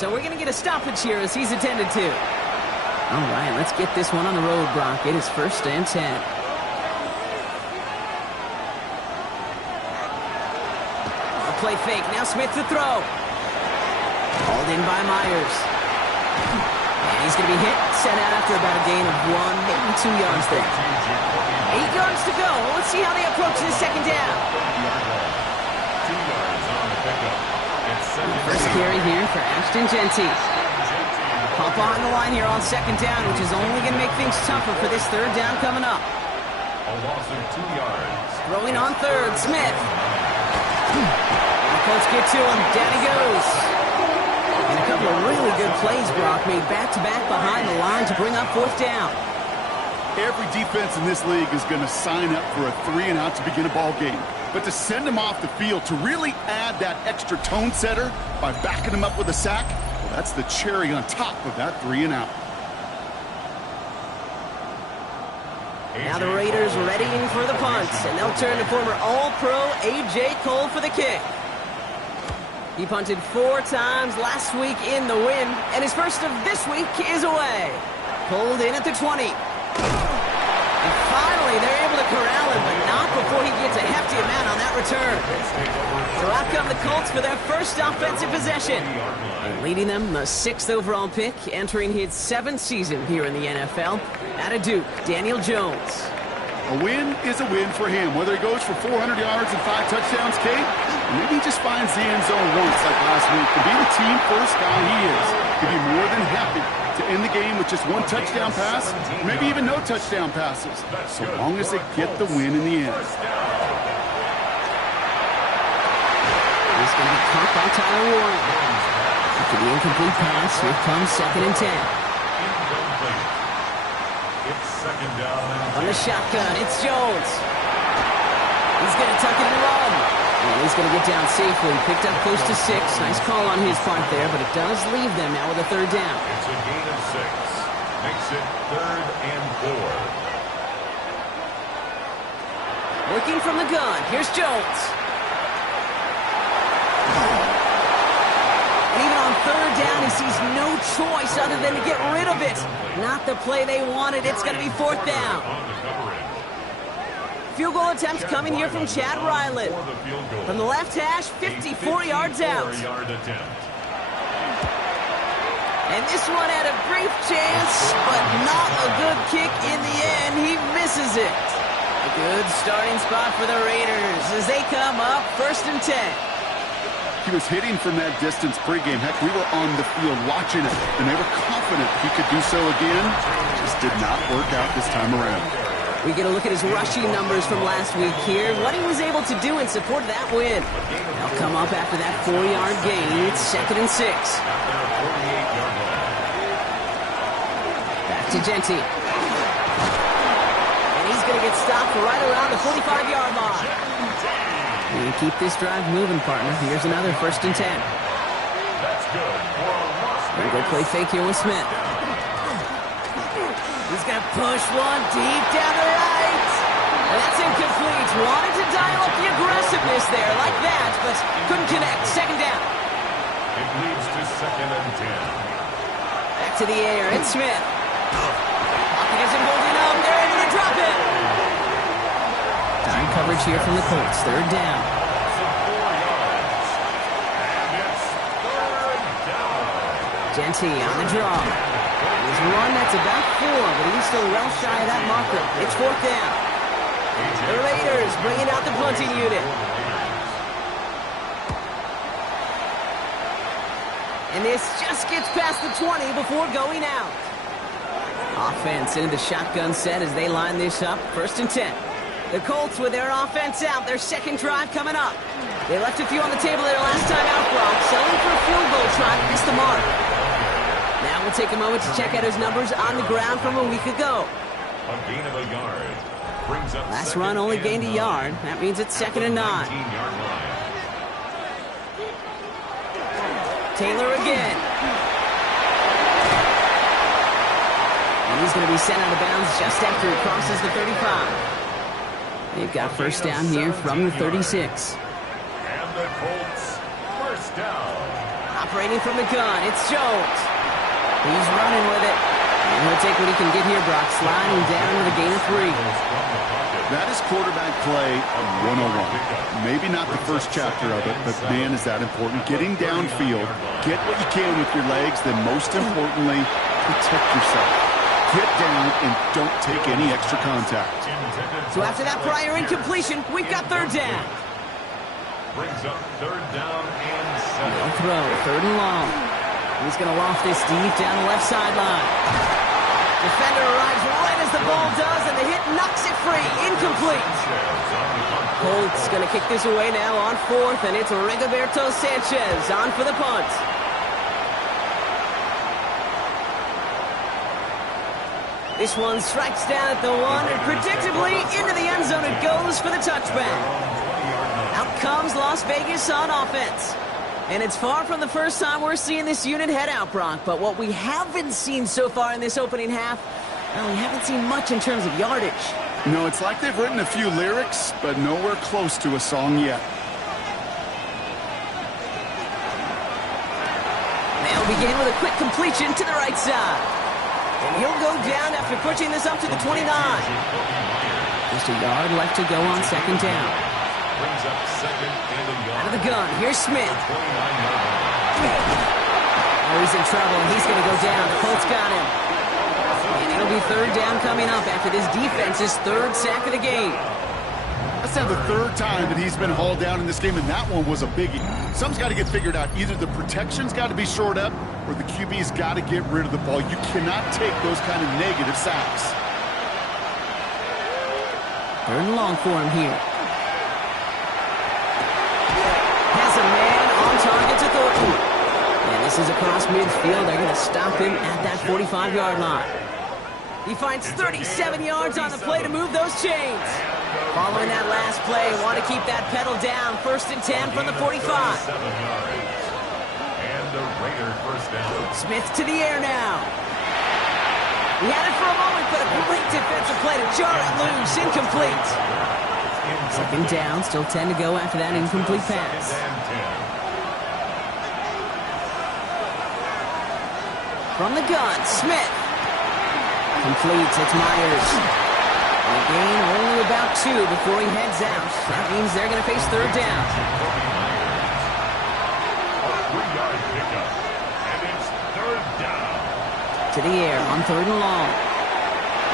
so we're going to get a stoppage here as he's attended to. All right, let's get this one on the road, Brock. It is 1st and 10. A play fake. Now Smith to throw. Called in by Myers. And he's going to be hit, set out after about a gain of 1, maybe 2 yards there. 8 yards to go. Let's see how they approach this second down. 2 yards on the pickup. First carry here for Ashton Genty. Pop on the line here on second down, which is only going to make things tougher for this third down coming up. A loss of 2 yards. Throwing on third, Smith. And the Colts get to him. Down he goes. And a couple of really good plays, Brock, made back-to-back behind the line to bring up 4th down. Every defense in this league is going to sign up for a 3-and-out to begin a ball game. But to send him off the field, to really add that extra tone setter by backing him up with a sack, well, that's the cherry on top of that 3-and-out. Now the Raiders readying for the punt, and they'll turn to former All-Pro A.J. Cole for the kick. He punted 4 times last week in the win, and his first of this week is away. Pulled in at the 20. And finally, they're able to corral him, but not before he gets a hefty amount on that return. So out come the Colts for their first offensive possession. And leading them, the 6th overall pick, entering his 7th season here in the NFL. Out of Duke, Daniel Jones. A win is a win for him, whether he goes for 400 yards and 5 touchdowns, Kate, or maybe he just finds the end zone once like last week. To be the team first guy he is, he'd be more than happy to end the game with just 1 touchdown pass, or maybe even no touchdown passes, so long as they get the win in the end. He's going to be caught by Tyler Warren. After the incomplete pass, here comes 2nd and 10. Second down. On the shotgun, it's Jones. He's going to tuck it and run. And he's going to get down safely. Picked up close to 6. Nice call on his part there, but it does leave them now with a 3rd down. It's a gain of 6. Makes it 3rd and 4. Working from the gun. Here's Jones. And even on 3rd down, he sees no choice other than to get rid of it. Not the play they wanted. It's going to be 4th down. Field goal attempt coming here from Chad Ryland. From the left hash, 54 yards out. And this one had a brief chance, but not a good kick in the end. He misses it. A good starting spot for the Raiders as they come up 1st and 10. He was hitting from that distance pregame. Heck, we were on the field watching it, and they were confident he could do so again. Just did not work out this time around. We get a look at his rushing numbers from last week here, what he was able to do in support of that win. They'll come up after that 4-yard gain. It's 2nd and 6. Back to Genty. And he's going to get stopped right around the 45-yard line. And keep this drive moving, partner. Here's another 1st and 10. Gonna go play fake here with Smith. He's gonna push one deep down the right. And that's incomplete. Wanted to dial up the aggressiveness there like that, but couldn't connect. 2nd down. It leads to 2nd and 10. Back to the air. It's Smith. Pocket isn't holding up. They're able to drop it. Time coverage here from the Colts. 3rd down. Genty on the draw. His run, that's about 4, but he's still well shy of that marker. It's 4th down. The Raiders bringing out the punting unit. And this just gets past the 20 before going out. Offense into the shotgun set as they line this up. 1st and 10. The Colts with their offense out, their 2nd drive coming up. They left a few on the table their last time out, Brock, selling for a field goal try to miss the mark. Now we'll take a moment to check out his numbers on the ground from a week ago. A gain of a yard. Brings up last run only gained a yard. That means it's 2nd and 9. Taylor again. And he's going to be sent out of bounds just after he crosses the 35. They've got 1st down here from the 36. And the Colts, 1st down. Operating from the gun, it's Jones. He's running with it. And he'll take what he can get here, Brock. Sliding down to the gain of 3. That is quarterback play 101. Maybe not the first chapter of it, but man, is that important. Getting downfield, get what you can with your legs, then most importantly, protect yourself. Get down and don't take any extra contact. So after that prior incompletion, we've got 3rd down. Brings up 3rd down and 7. They'll throw, 3rd and long. He's going to loft this deep down the left sideline. Defender arrives right as the ball does, and the hit knocks it free. Incomplete. Colts going to kick this away now on 4th, and it's Rigoberto Sanchez on for the punt. This one strikes down at the 1, and predictably into the end zone it goes for the touchback. Out comes Las Vegas on offense. And it's far from the first time we're seeing this unit head out, Brock. But what we haven't seen so far in this opening half, well, we haven't seen much in terms of yardage. No, it's like they've written a few lyrics, but nowhere close to a song yet. They'll begin with a quick completion to the right side. And he'll go down after pushing this up to the 29. Just a yard left to go on 2nd down. Brings up 2nd and a yard. Out of the gun, here's Smith. Oh, he's in trouble, and he's going to go down. The Colts got him. And it'll be 3rd down coming up after this defense's 3rd sack of the game. That's now the 3rd time that he's been hauled down in this game, and that one was a biggie. Something's got to get figured out. Either the protection's got to be shored up, or the QB's got to get rid of the ball. You cannot take those kind of negative sacks. 3rd and long for him here. Has a man on target to Thornton. And this is across midfield. They're going to stop him at that 45-yard line. He finds 37 yards on the play to move those chains. Following that last play, want to keep that pedal down. 1st and 10 from the 45. 7 yards. And the Raider 1st down. Smith to the air now. He had it for a moment, but a great defensive play to jar it loose. Incomplete. 2nd down, still 10 to go after that incomplete pass. From the gun, Smith. Completes, it's Myers. And a gain only about 2 before he heads out. That means they're going to face 3rd down. A 3-yard pickup. And it's 3rd down. To the air on 3rd and long.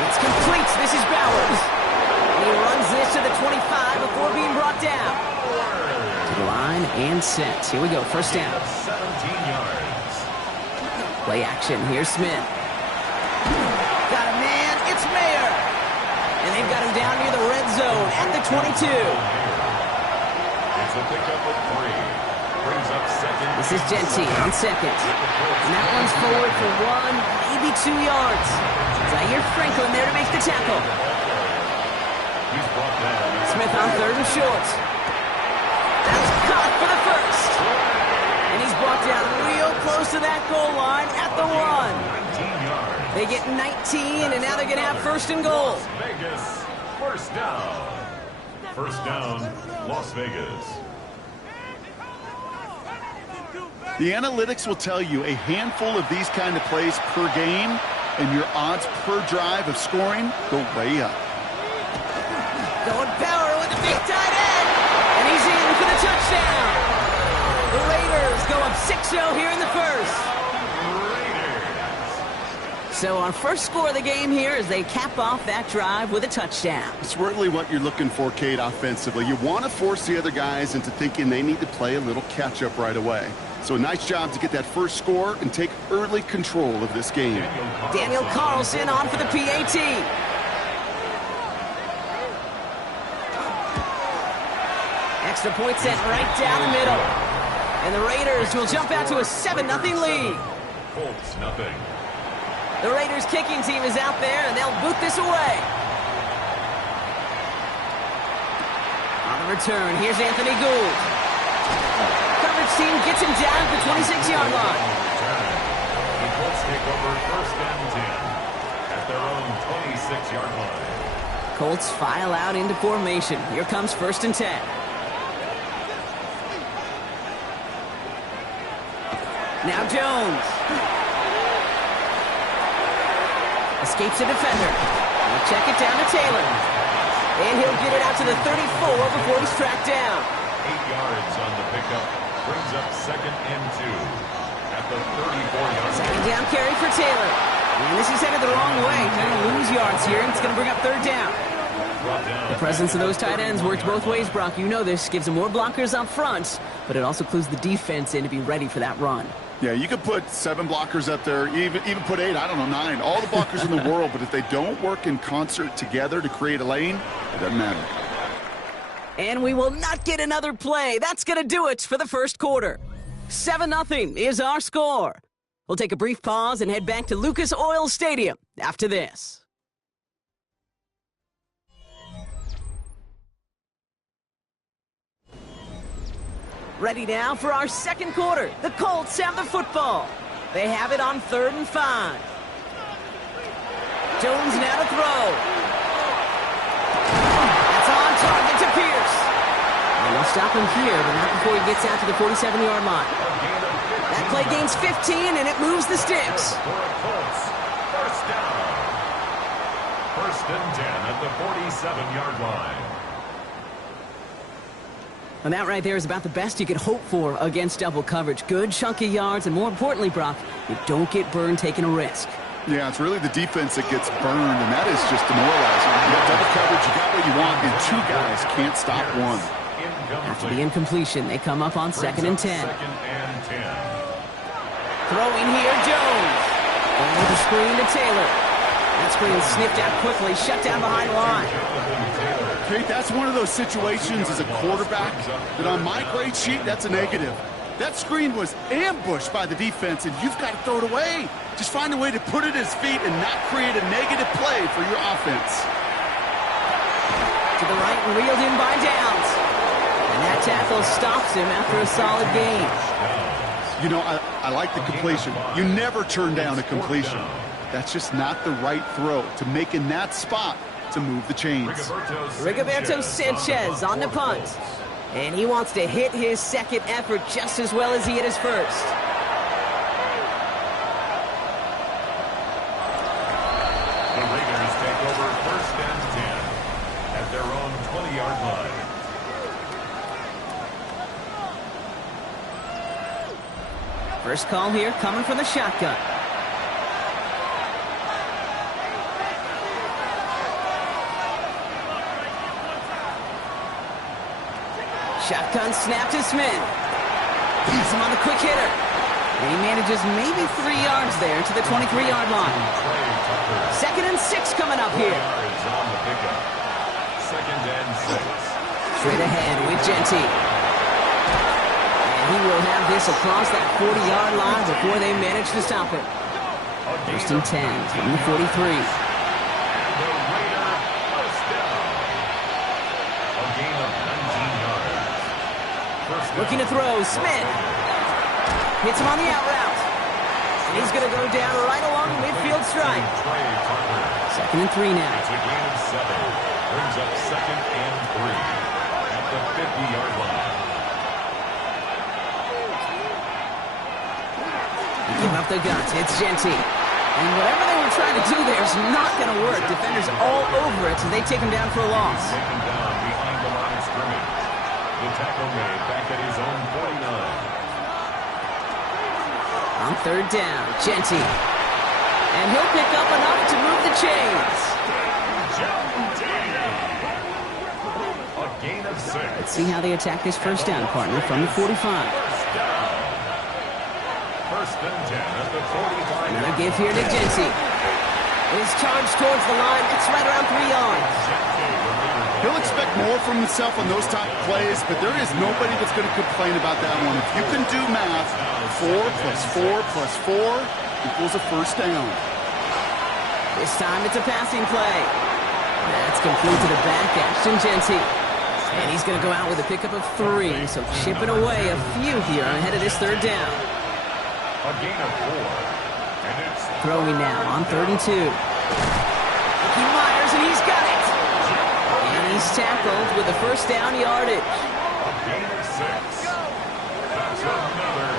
It's complete. This is Bowers. He runs this to the 25 before being brought down. To the line and set. Here we go, 1st down. 17 yards. Play action. Here's Smith. Got a man. It's Mayer. And they've got him down near the red zone at the 22. It's a pickup of 3. Brings up 2nd. This is Genty on 2nd. And that one's forward for 1, maybe 2 yards. Zaire Franklin there to make the tackle. He's brought down. Smith on 3rd and short. That's caught for the 1st. And he's brought down real close to that goal line at the 1. 19 yards. They get 19, and now they're going to have 1st and goal. Las Vegas, 1st down. 1st down, Las Vegas. The analytics will tell you a handful of these kind of plays per game, and your odds per drive of scoring go way up. Going power with the big tight end. And he's in for the touchdown. The Raiders go up 6-0 here in the 1st. So our first score of the game here as they cap off that drive with a touchdown. It's really what you're looking for, Kate, offensively. You want to force the other guys into thinking they need to play a little catch-up right away. So a nice job to get that first score and take early control of this game. Daniel Carlson on for the PAT. Extra point set right down the middle. And the Raiders will jump out to a 7-0 lead. Colts, nothing. The Raiders kicking team is out there, and they'll boot this away. On the return, here's Anthony Gould. Coverage team gets him down at the 26-yard line. The Colts take over 1st and 10 at their own 26-yard line. Colts file out into formation. Here comes 1st and 10. Now Jones. Escapes a defender. He'll check it down to Taylor. And he'll get it out to the 34 before he's tracked down. 8 yards on the pickup. Brings up 2nd and 2 at the 34-yard line. Second down carry for Taylor. And this is headed the wrong way. They're going to lose yards here, and it's going to bring up 3rd down. The presence of those tight ends works both ways, Brock. You know this. Gives them more blockers up front, but it also clues the defense in to be ready for that run. Yeah, you could put 7 blockers up there, even put 8, I don't know, 9. All the blockers in the world, but if they don't work in concert together to create a lane, it doesn't matter. And we will not get another play. That's going to do it for the first quarter. 7-0 is our score. We'll take a brief pause and head back to Lucas Oil Stadium after this. Ready now for our second quarter. The Colts have the football. They have it on 3rd and 5. Jones now to throw. That's on target to Pierce. And they'll stop him here, but not before he gets out to the 47-yard line. That play gains 15, and it moves the sticks. For a Colts, first down. 1st and 10 at the 47-yard line. And that right there is about the best you could hope for against double coverage. Good chunky yards, and more importantly, Brock, you don't get burned taking a risk. Yeah, it's really the defense that gets burned, and that is just demoralizing. You got double coverage, you got what you want, and 2 guys can't stop one. After the incompletion, they come up on 2nd and 10. 2nd and 10. Throwing here, Jones. Over the screen to Taylor. That screen sniffed out quickly, shut down behind the line. Okay, that's one of those situations as a quarterback that on my grade sheet, that's a negative. That screen was ambushed by the defense, and you've got to throw it away. Just find a way to put it at his feet and not create a negative play for your offense. To the right and reeled in by Downs. And that tackle stops him after a solid gain. You know, I like the completion. You never turn down a completion. That's just not the right throw to make in that spot to move the chains. Rigoberto Sanchez on the punt. And he wants to hit his second effort just as well as he hit his first. The Raiders take over 1st and 10 at their own 20-yard line. First call here coming from the shotgun. Shotgun snap to Smith. He's him on the quick hitter. And he manages maybe 3 yards there to the 23-yard line. 2nd and 6 coming up here. 2nd and 6. Straight ahead with Genty. And he will have this across that 40-yard line before they manage to stop it. 1st and 10 from the 43. Looking to throw, Smith. Hits him on the out route. And he's going to go down right along the midfield stripe. 2nd and 3 now. It's a gain of 7. Brings up 2nd and 3 at the 50-yard line. Give up the guts. It's Genty. And whatever they were trying to do there is not going to work. Defenders all over it, so they take him down for a loss. Taken down behind the line of scrimmage. The tackle made back at his own 49. On 3rd down, Genty. And he'll pick up enough to move the chains. A gain of 6. Let's see how they attack this first down, partner, from the 45. 1st and 10 at the 45. Another give here to Genty. His charge towards the line. It's right around 3 yards. He'll expect more from himself on those type of plays, but there is nobody that's going to complain about that one. If you can do math, 4 plus 4 plus 4 equals a first down. This time it's a passing play. That's complete to the back, Ashton Genty. And he's going to go out with a pickup of 3, so chipping away a few here ahead of this 3rd down. A gain of 4. And it's Throwing now on 3rd and 2. Ricky Myers, and he's got it. And he's tackled with the first down yardage. a gain of 6. That's another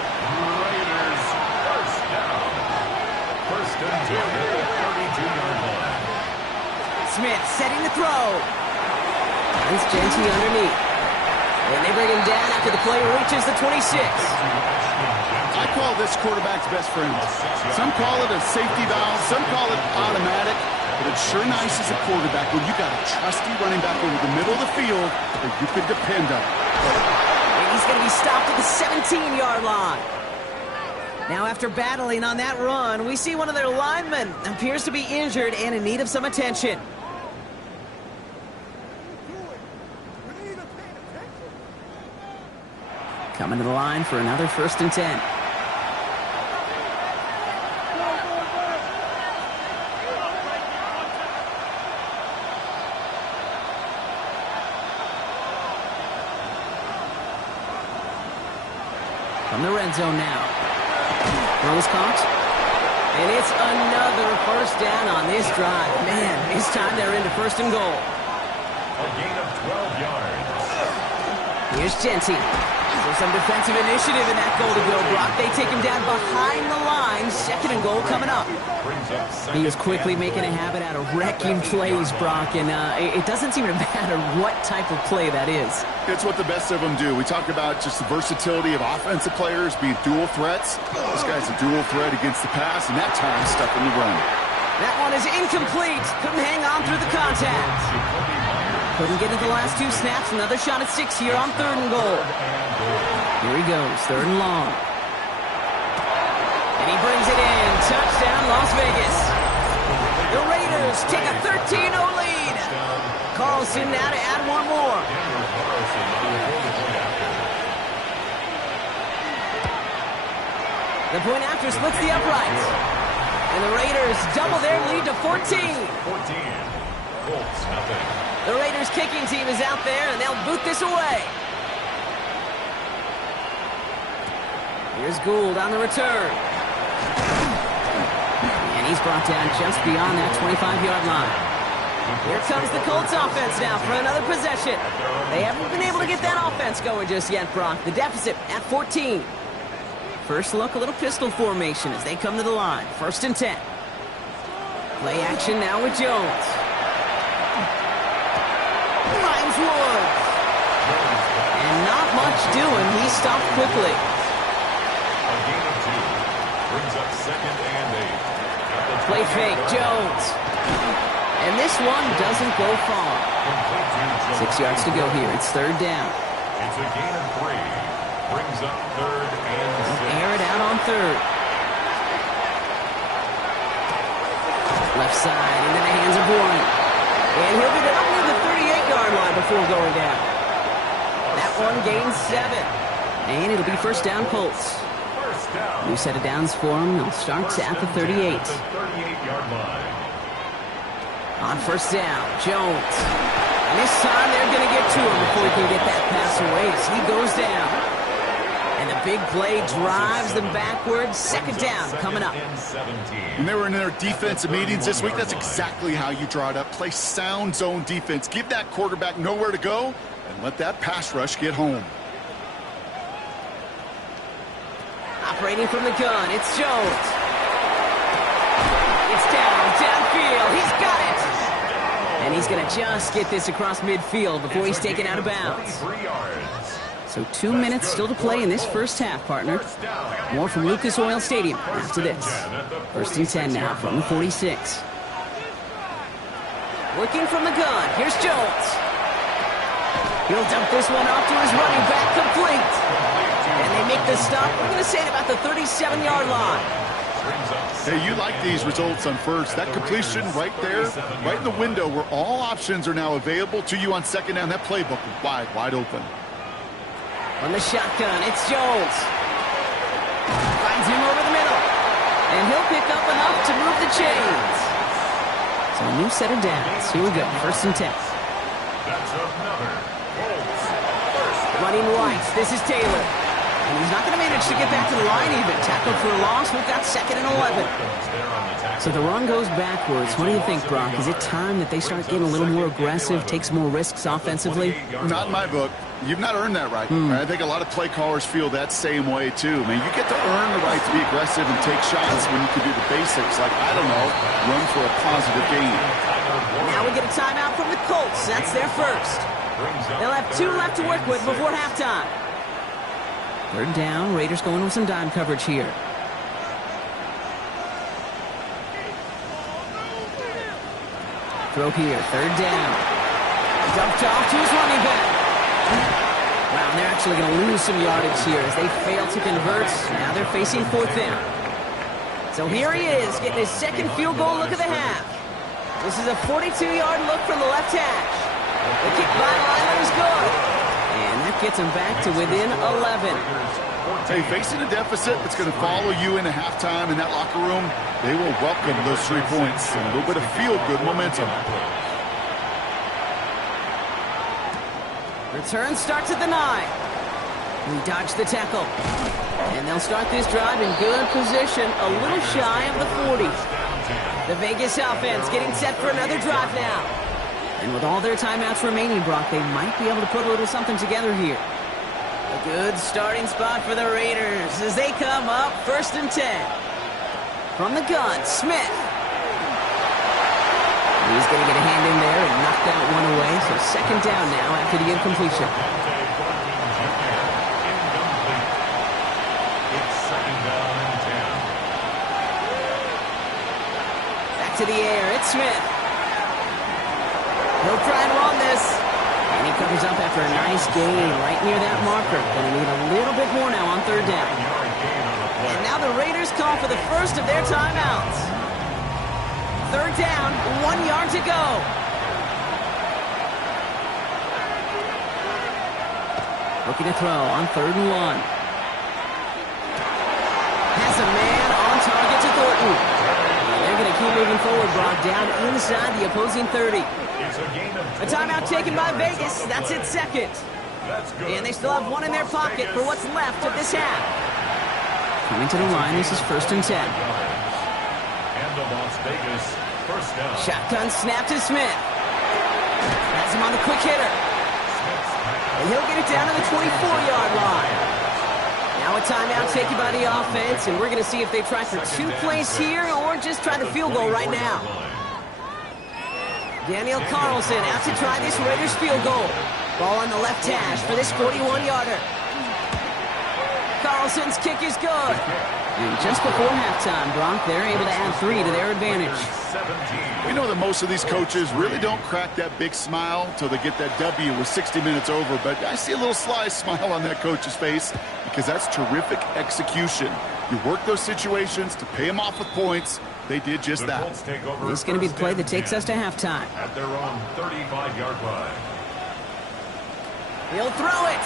Raiders and 10 at the 32-yard line. Smith setting the throw. Finds Genty underneath. And they bring him down after the play reaches the 26. I call this quarterback's best friend. Some call it a safety valve, some call it automatic, but it's sure nice as a quarterback when you got a trusty running back over the middle of the field that you can depend on. And he's going to be stopped at the 17-yard line. Now, after battling on that run, we see one of their linemen appears to be injured and in need of some attention. Coming to the line for another 1st and 10. From the red zone now. Throws caught. And it's another 1st down on this drive. Man, this time they're into 1st and goal. A gain of 12 yards. Here's Genty. So some defensive initiative in that goal to go, Brock. They take him down behind the line. 2nd and goal coming up. He is quickly making a habit out of wrecking plays, Brock, and it doesn't seem to matter what type of play that is. It's what the best of them do. We talk about just the versatility of offensive players being dual threats. This guy's a dual threat against the pass, and that time stuck in the run. That one is incomplete. Couldn't hang on through the contact. Couldn't get into the last 2 snaps. Another shot at 6 here on 3rd and goal. Here he goes, 3rd and long. And he brings it in. Touchdown, Las Vegas. The Raiders take a 13-0 lead. Carlson now to add one more. The point after splits the uprights. And the Raiders double their lead to 14. 14. Colts, nothing. The Raiders kicking team is out there, and they'll boot this away. Here's Gould on the return. And he's brought down just beyond that 25-yard line. Here comes the Colts offense now for another possession. They haven't been able to get that offense going just yet, Brock. The deficit at 14. First look, a little pistol formation as they come to the line. 1st and 10. Play action now with Jones. Finds Woods. And not much doing. He stopped quickly. A gain of 2. Brings up 2nd and 8. Play fake, Jones. And this one doesn't go far. 6 yards to go here. It's 3rd down. It's a gain of 3. Brings up 3rd and 6. Air it out on 3rd. Left side into the hands of Warren. And he'll be down near the 38-yard line before going down. That one gains 7. And it'll be 1st down Colts. First down. New set of downs for them. They'll start at the 38. At the 38-yard line. On 1st down, Jones. And this time they're going to get to him before he can get that pass away as he goes down. And the big play drives them backwards. 2nd down coming up. When they were in their defensive meetings this week, that's exactly how you draw it up. Play sound zone defense. Give that quarterback nowhere to go and let that pass rush get home. Operating from the gun, it's Jones. It's downfield. He's got it. And he's going to just get this across midfield before he's taken out of bounds. So 2 minutes still to play in this 1st half, partner. More from Lucas Oil Stadium after this. 1st and 10 now from the 46. Working from the gun, here's Jones. He'll dump this one off to his running back, complete. And they make the stop, we're going to say it about the 37-yard line. Hey, you like these results on 1st. That completion right there, right in the window where all options are now available to you on 2nd down. That playbook is wide open. On the shotgun, it's Jones. Finds him over the middle. And he'll pick up enough to move the chains. So a new set of downs. Here we go, 1st and 10. That's another Colts. Running right, this is Taylor. And he's not going to manage to get back to the line even. Tackled for a loss. We've got 2nd and 11. So the run goes backwards. What do you think, Brock? Is it time that they start getting a little more aggressive, take some more risks offensively? Not in my book. You've not earned that right. I think a lot of play callers feel that same way, too. I mean, you get to earn the right to be aggressive and take shots when you can do the basics, like, I don't know, run for a positive gain. Now we get a timeout from the Colts. That's their first. They'll have 2 left to work with before halftime. 3rd down. Raiders going with some dime coverage here. Throw here. 3rd down. Dumped off to his running back. Wow, and they're actually going to lose some yardage here as they fail to convert. Now they're facing 4th down. So here he is, getting his 2nd field goal look of the half. This is a 42-yard look from the left hash. The kick by Lyler is good. And that gets him back to within 11. Hey, facing a deficit that's going to follow you into halftime in that locker room, they will welcome those 3 points and a little bit of feel-good momentum. Return starts at the 9. We dodge the tackle. And they'll start this drive in good position, a little shy of the 40. The Vegas offense getting set for another drive now. And with all their timeouts remaining, Brock, they might be able to put a little something together here. A good starting spot for the Raiders as they come up 1st and 10. From the gun, Smith. He's going to get a hand in there and knock that one away. So 2nd down now after the incompletion. Back to the air. It's Smith. He'll try and run this. And he covers up after a nice gain right near that marker. Going to need a little bit more now on 3rd down. And now the Raiders call for the first of their timeouts. 3rd down, 1 yard to go. Looking to throw on 3rd and 1. Has a man on target to Thornton. And they're going to keep moving forward, brought down inside the opposing 30. A timeout taken by Vegas. That's its 2nd. And they still have 1 in their pocket for what's left of this half. Coming to the line, this is 1st and 10. Shotgun snap to Smith. Has him on the quick hitter. And he'll get it down to the 24-yard line. Now a timeout taken by the offense, and we're going to see if they try for 2 plays here or just try the field goal right now. Daniel Carlson out to try this Raiders field goal. Ball on the left hash for this 41-yarder. Carlson's kick is good. And just before halftime, Brock, they're able to add 3 to their advantage. We know that most of these coaches really don't crack that big smile until they get that W with 60 minutes over, but I see a little sly smile on that coach's face because that's terrific execution. You work those situations to pay them off with points. They did just that. This is going to be the play that takes us to halftime. At their own 35-yard line. He'll throw it.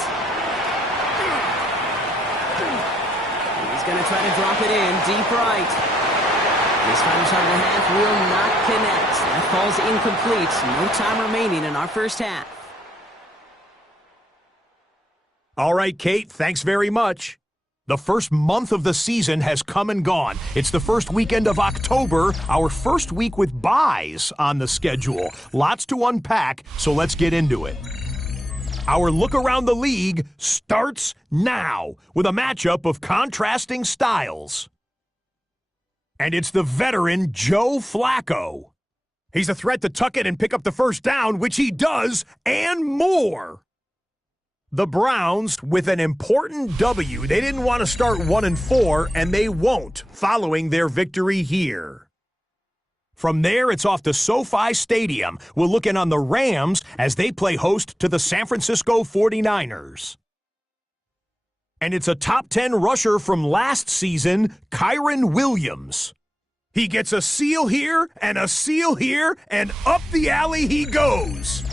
He's going to try to drop it in deep right. This final shot of the half will not connect. That falls incomplete. No time remaining in our first half. All right, Kate, thanks very much. The first month of the season has come and gone. It's the first weekend of October, our first week with byes on the schedule. Lots to unpack, so let's get into it. Our look around the league starts now with a matchup of contrasting styles. And it's the veteran Joe Flacco. He's a threat to tuck it and pick up the first down, which he does, and more. The Browns with an important W. They didn't want to start 1-4, and they won't following their victory here. From there, it's off to SoFi Stadium. We'll look in on the Rams as they play host to the San Francisco 49ers. And it's a top 10 rusher from last season, Kyren Williams. He gets a seal here, and a seal here, and up the alley he goes.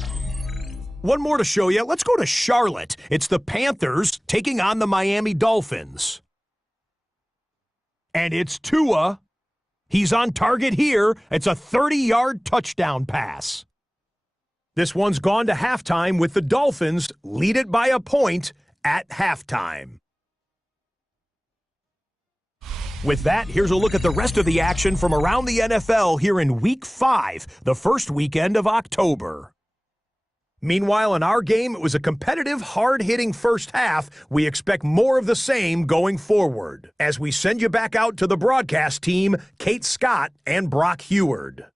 One more to show you. Let's go to Charlotte. It's the Panthers taking on the Miami Dolphins. And it's Tua. He's on target here. It's a 30-yard touchdown pass. This one's gone to halftime with the Dolphins lead it by a point at halftime. With that, here's a look at the rest of the action from around the NFL here in Week 5, the first weekend of October. Meanwhile, in our game, it was a competitive, hard-hitting first half. We expect more of the same going forward. As we send you back out to the broadcast team, Kate Scott and Brock Heward.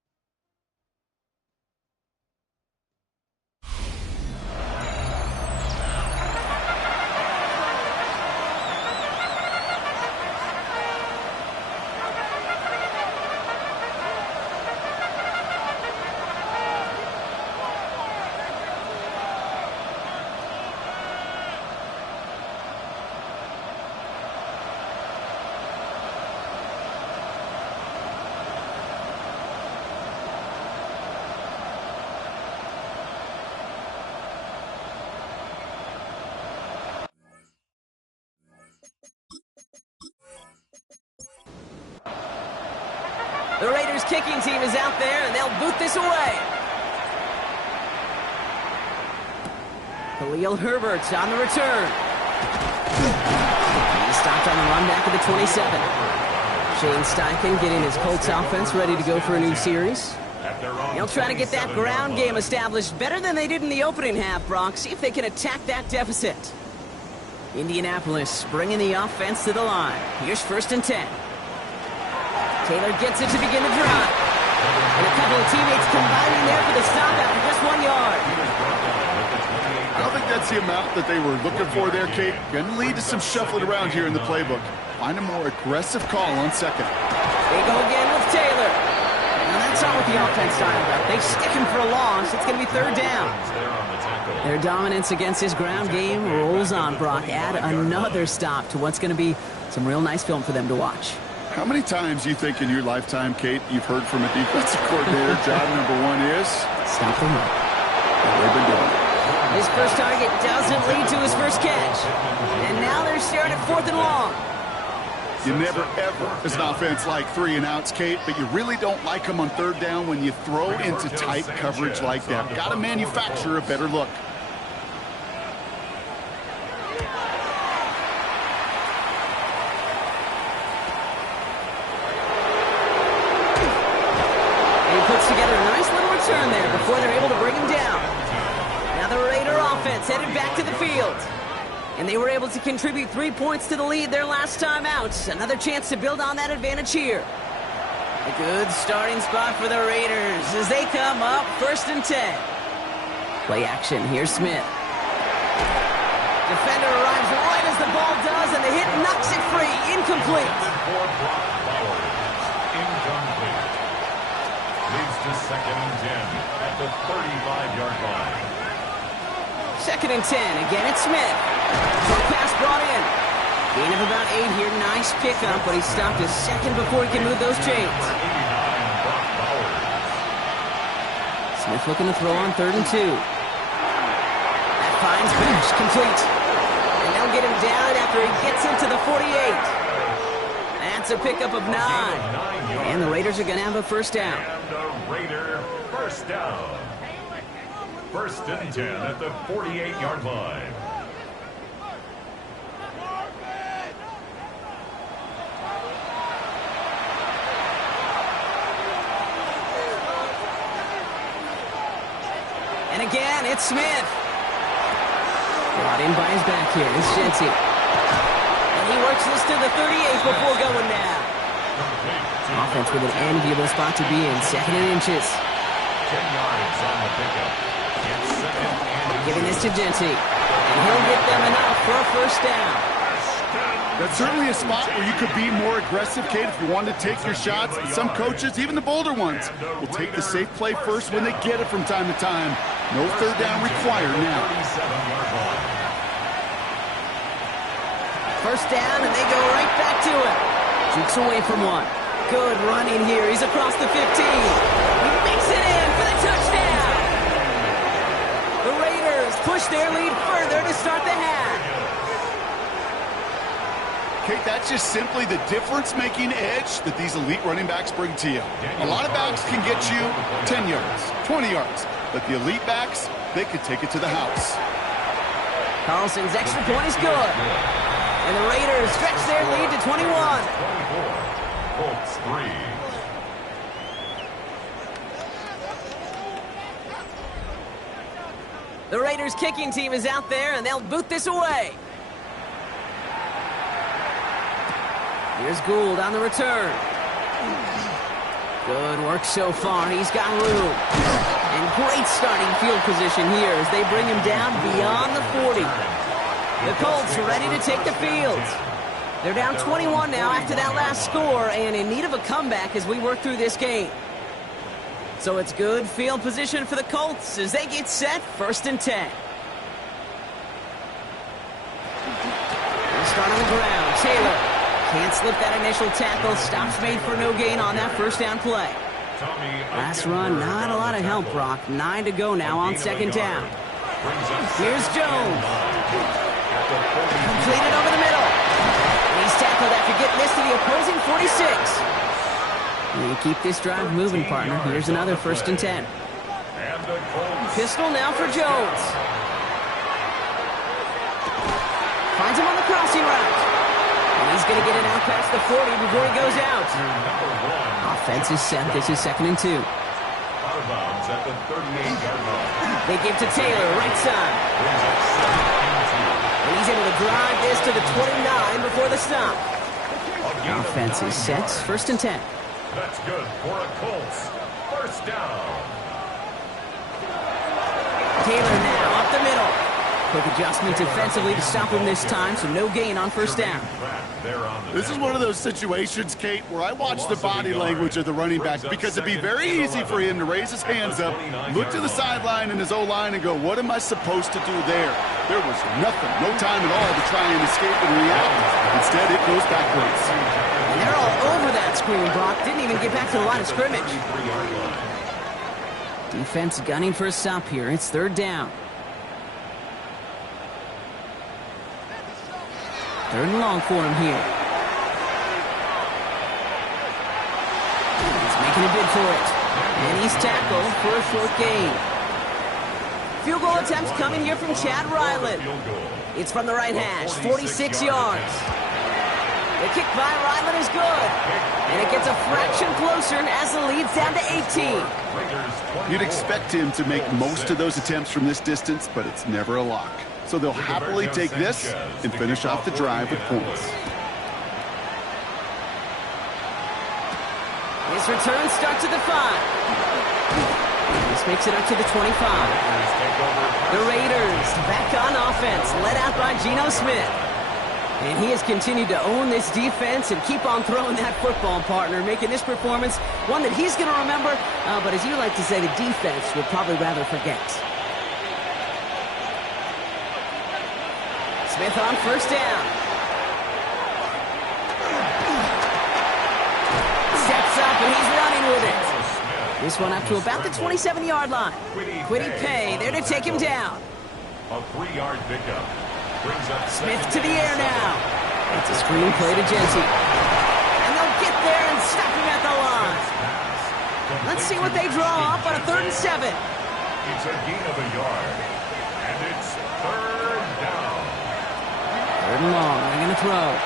The Raiders kicking team is out there, and they'll boot this away. Khalil Herbert on the return. He's stopped on the run back at the 27. Shane Steichen getting his Colts offense ready to go for a new series. They'll try to get that ground game established better than they did in the opening half, Brock. See if they can attack that deficit. Indianapolis bringing the offense to the line. Here's 1st and 10. Taylor gets it to begin the drive. And a couple of teammates combining there for the stop after just 1 yard. I don't think that's the amount that they were looking for there, Kate. Going to lead to some shuffling around here in the playbook. Find a more aggressive call on 2nd. They go again with Taylor. Now that's not what the offense style about. They stick him for a loss. It's going to be 3rd down. Their dominance against his ground game rolls on, Brock. Add another stop to what's going to be some real nice film for them to watch. How many times do you think in your lifetime, Kate, you've heard from a defensive coordinator, job number 1 is? Stop the run. They've been doing it. His first target doesn't lead to his first catch. And now they're staring at 4th and long. You never, ever, as an offense, like 3 and outs, Kate, but you really don't like them on 3rd down when you throw into tight coverage like that. Got to manufacture a better look. Puts together a nice little return there before they're able to bring him down. Now the Raider offense headed back to the field. And they were able to contribute 3 points to the lead their last time out. Another chance to build on that advantage here. A good starting spot for the Raiders as they come up 1st and 10. Play action. Here's Smith. Defender arrives right as the ball does, and the hit knocks it free. Incomplete. Leads to 2nd and 10 at the 35-yard line. 2nd and 10. Again, it's Smith. Short pass brought in. Gain of about 8 here. Nice pickup, but he stopped a second before he can move those chains. Smith looking to throw on 3rd and 2. That finds Besh, complete. And they'll get him down after he gets into the 48. That's a pickup of 9. And the Raiders are going to have a 1st down. And a Raider 1st down. 1st and 10 at the 48-yard line. And again, it's Smith. Brought in by his back here. It's Genty. And he works this to the 38 before going down. Offense with an enviable spot to be in. 2nd and inches. 10 yards on the pickup. It's 2nd and Giving this to Genty. And he'll get them enough for a 1st down. That's certainly a spot where you could be more aggressive, Kate, if you wanted to take your shots. Some coaches, even the bolder ones, will take the safe play first when they get it from time to time. No 3rd down required now. 1st down, and they go right back to it. Jukes away from one. Good running here. He's across the 15. He makes it in for the touchdown. The Raiders push their lead further to start the half. Kate, that's just simply the difference-making edge that these elite running backs bring to you. A lot of backs can get you 10 yards, 20 yards, but the elite backs, they could take it to the house. Carlson's extra point is good. And the Raiders stretch their lead to 21. 24. Colts 3. The Raiders kicking team is out there, and they'll boot this away. Here's Gould on the return. Good work so far. He's got room. And great starting field position here as they bring him down beyond the 40. The Colts are ready to take the field. They're down 21 now after that last score and in need of a comeback as we work through this game. So it's good field position for the Colts as they get set, 1st and 10. They'll start on the ground. Taylor can't slip that initial tackle. Stops made for no gain on that 1st down play. Last run, not a lot of help, Brock. 9 to go now on 2nd down. Here's Jones. Completed over the middle. And he's tackled after getting this to the opposing 46. You keep this drive moving, partner. Here's another 1st and 10. Pistol now for Jones. Finds him on the crossing route. And he's going to get it out past the 40 before he goes out. Offense is set. This is 2nd and 2. Out of bounds at the 38-yard line. They give to Taylor, right side. And he's able to drive this to the 29 before the stop. Offense is set. 1st and 10. That's good for a Colts. 1st down. Taylor now up the middle. Quick adjustment defensively to stop him this time, so no gain on 1st down. This is one of those situations, Kate, where I watch the body language of the running back because it'd be very easy for him to raise his hands up, look to the sideline in his O-line and go, what am I supposed to do there? There was nothing, no time at all to try and escape and react. Instead, it goes backwards. And they're all over that screen, Brock. Didn't even get back to the line of scrimmage. Defense gunning for a stop here. It's 3rd down. 3rd and long for him here. He's making a bid for it. And he's tackled for a short gain. Field goal attempts coming here from Chad Ryland. It's from the right hash, 46 yards. The kick by Ryland is good. And it gets a fraction closer as the lead's down to 18. You'd expect him to make most of those attempts from this distance, but it's never a lock. So they'll happily take this and finish off the drive with points. His return starts at the 5. This makes it up to the 25. The Raiders back on offense, led out by Geno Smith. And he has continued to own this defense and keep on throwing that football, partner, making this performance one that he's going to remember, but as you like to say, the defense will probably rather forget. Smith on 1st down. Steps up and he's running with it. This one up to about the 27-yard line. Kwity Paye there to take him down. A 3-yard pickup. Smith to the air now. It's a screen play to Genty. And they'll get there and stop him at the line. Let's see what they draw up on a 3rd and 7. It's a gain of a yard. And it's 3rd down. 3rd and long. They're going to throw.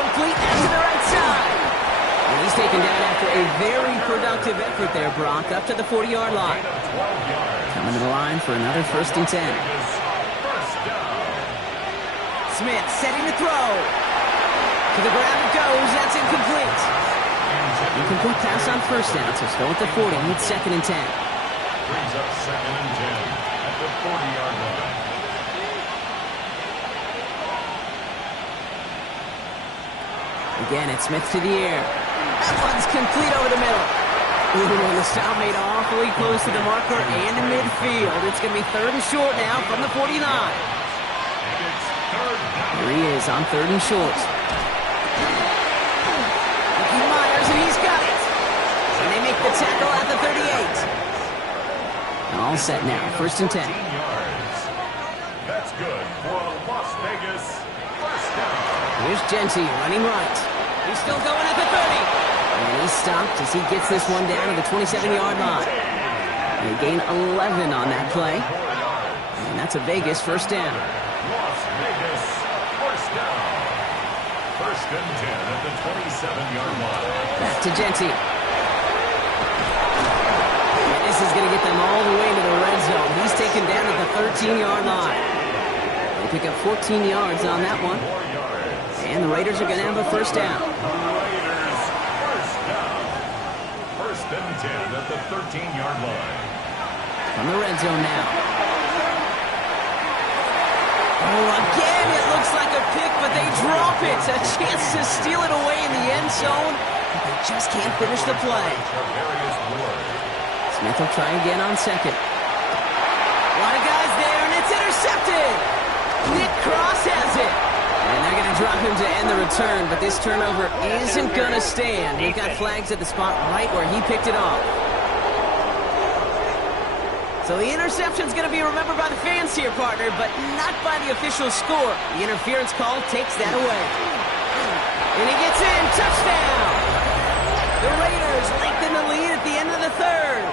Complete out to the right side. And he's taken down after a very productive effort there, Brock, up to the 40-yard line. Coming to the line for another 1st and 10. Smith setting to throw. To the ground it goes. That's incomplete. Incomplete pass on 1st down, so still at the 40. It's 2nd and 10. Brings up 2nd and 10 at the 40-yard line. Again, it's Smith to the air. That one's complete over the middle. Ooh, and the stop made awfully close to the marker and in midfield. It's going to be 3rd and short now from the 49. Here he is on 3rd and short. Ricky Myers, and he's got it. And they make the tackle at the 38. All set now, 1st and 10. That's good for a Las Vegas 1st down. Here's Genty running right. He's still going at the 30. And he's stopped as he gets this one down to the 27-yard line. They gain 11 on that play. And that's a Vegas 1st down. Las Vegas First and 10 at the 27-yard line. Back to Genti. And this is going to get them all the way into the red zone. He's taken down at the 13-yard line. They pick up 14 yards on that one. 4 yards. And the Raiders are going to have a first down. Raiders, first down. First and 10 at the 13-yard line. From the red zone now. Oh, again, it looks like a pick, but they drop it. A chance to steal it away in the end zone, but they just can't finish the play. Smith will try again on second. A lot of guys there, and it's intercepted. Nick Cross has it. And they're going to drop him to end the return, but this turnover isn't going to stand. They've got flags at the spot right where he picked it off. So the interception's going to be remembered by the fans here, partner, but not by the official score. The interference call takes that away. And he gets in. Touchdown! The Raiders lengthen the lead at the end of the third.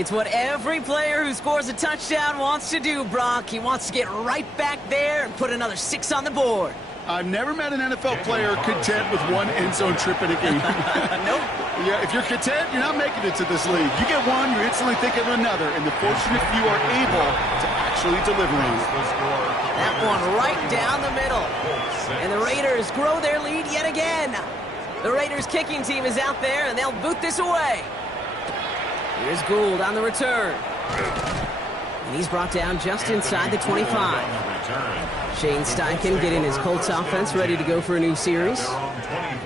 It's what every player who scores a touchdown wants to do, Brock. He wants to get right back there and put another 6 on the board. I've never met an NFL player content with one end zone trip in a game. Nope. Yeah, if you're content, you're not making it to this league. You get one, you're instantly thinking of another, and the fortunate few are able to actually deliver on it. That one right down the middle. And the Raiders grow their lead yet again. The Raiders kicking team is out there, and they'll boot this away. Here's Gould on the return. And he's brought down just inside the 25. Shane Steichen getting his Colts offense ready to go for a new series.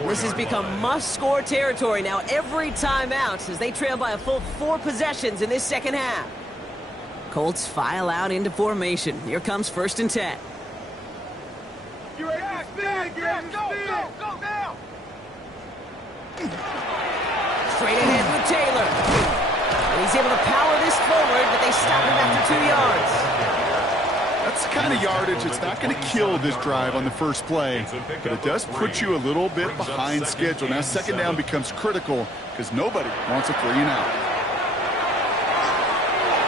This has become must-score territory now every time out as they trail by a full 4 possessions in this second half. Colts file out into formation. Here comes first and 10. You ready to spin? Go now! Straight ahead with Taylor. And he's able to power this forward, but they stop him after 2 yards. That's the kind of yardage that's not going to kill this drive on the first play, but it does put you a little bit behind schedule. Now second down becomes critical because nobody wants a 3 and out.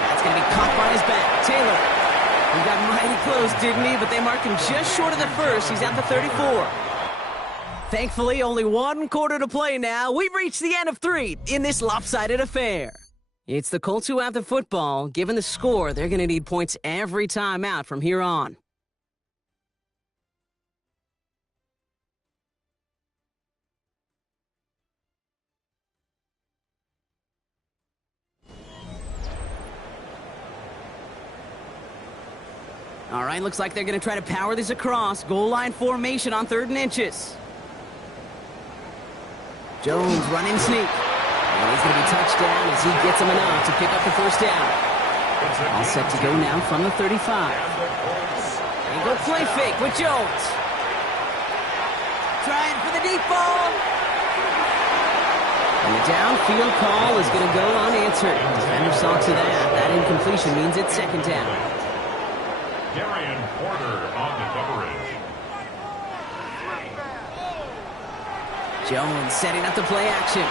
That's going to be caught by his back. Taylor. He got mighty close, didn't he? But they mark him just short of the first. He's at the 34. Thankfully, only 1 quarter to play now. We've reached the end of 3 in this lopsided affair. It's the Colts who have the football. Given the score, they're going to need points every time out from here on. All right, looks like they're going to try to power this across. Goal line formation on 3rd and inches. Jones running sneak. And he's going to be touched down as he gets him enough to pick up the first down. All set to go now from the 35. And go play fake with Jones. Trying for the deep ball. And the downfield call is going to go unanswered. Defender saw to that. That incompletion means it's second down. Darian Porter on the coverage. Jones setting up the play action.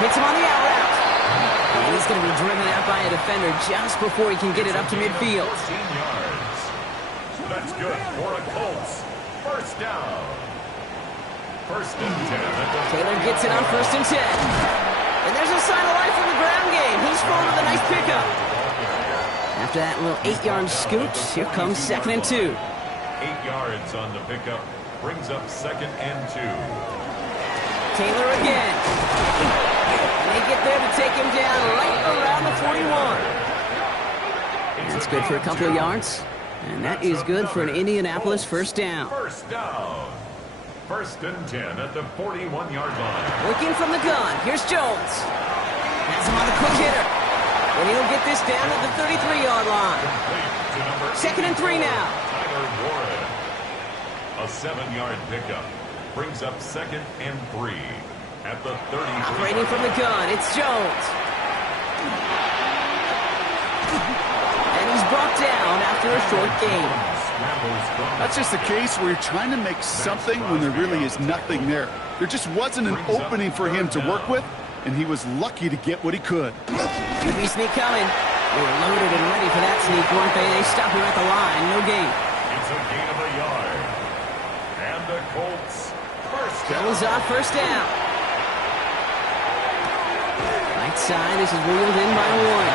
Hits him on the out route. And he's going to be driven out by a defender just before he can get it up to midfield. 14 yards. That's good for a Colts. First down. First and 10. Taylor gets it on first and 10. And there's a sign of life in the ground game. He's full with a nice pickup. After that little 8-yard scoot, here comes second and 2. 8 yards on the pickup. Brings up second and 2. Taylor again. And they get there to take him down right around the 41. That's good for a couple of yards. And that is good for an Indianapolis first down. First down. First and 10 at the 41-yard line. Working from the gun. Here's Jones. Has him on the quick hitter. And he'll get this down at the 33-yard line. Second and 3 now. Tyler Warren. A 7-yard pickup. Brings up second and 3 at the 33. Operating from the gun. It's Jones. And he's brought down after a short gain. That's just the case where you're trying to make something when there really is nothing there. There just wasn't an opening for him to work with, and he was lucky to get what he could. QB sneak coming. They were loaded and ready for that sneak, weren't they? They stop him at the line. No gain. a gain of a yard. And the Colts first down. Bills on first down. Right side, this is wheeled in by one.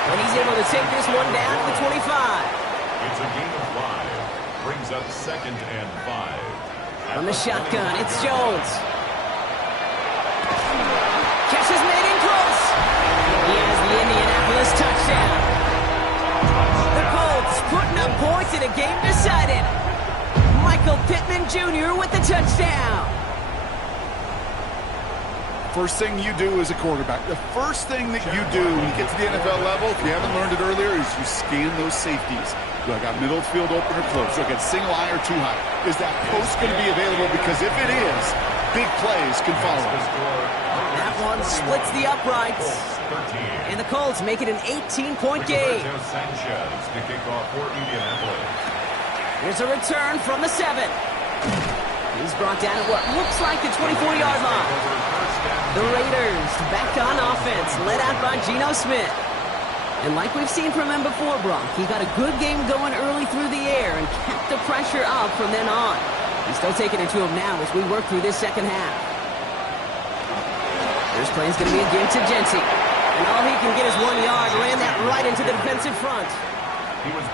And he's able to take this one down to the 25. It's a gain of 5. Brings up 2nd and 5. From the shotgun, it's Jones. Catch is made in close. He has the Indianapolis touchdown. The Colts putting up points in a game decided. Michael Pittman Jr. with the touchdown. First thing you do as a quarterback, the first thing that you do when you get to the NFL level, if you haven't learned it earlier, is you scan those safeties. Do I got middle field open or close? Do I got single high or too high? Is that post going to be available? Because if it is, big plays can follow. That one splits the uprights. And the Colts make it an 18-point game. Sanchez to kick off for Indianapolis. Here's a return from the 7. He's brought down at what looks like the 24-yard line. The Raiders back on offense, led out by Geno Smith. And like we've seen from him before, Brock, he got a good game going early through the air and kept the pressure up from then on. He's still taking it to him now as we work through this second half. This play's going to be a give to Jency. And all he can get is 1 yard, ran that right into the defensive front.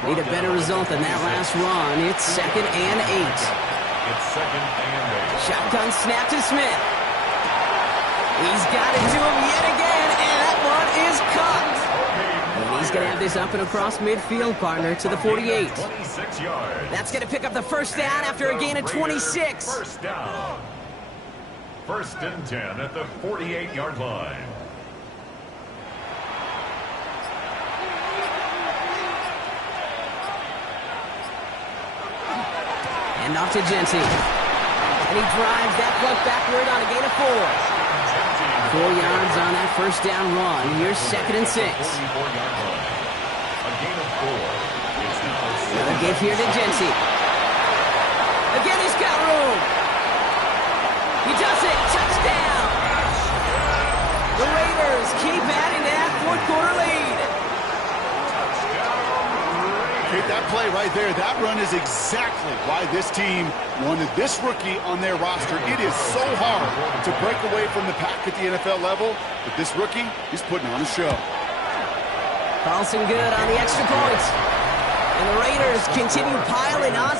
Need a better result than that last run. It's 2nd and 8. It's 2nd and 8. Shotgun snap to Smith. He's got it to him yet again, and that one is caught. And he's going to have this up and across midfield, partner, to the 48. 26 yards. That's going to pick up the first down after a gain of 26. First down. 1st and 10 at the 48-yard line. And off to Jency. And he drives that puck backward on a gain of 4. 4 yards on that first down run. Here's 2nd and 6. A gain of 4. It's now Another give here to Jency. Again, he's got room. He does it. Touchdown. The Raiders keep adding to that fourth-quarter lead. Take that play right there. That run is exactly why this team wanted this rookie on their roster. It is so hard to break away from the pack at the NFL level, but this rookie is putting on a show. Carlson good on the extra point. And the Raiders continue piling on.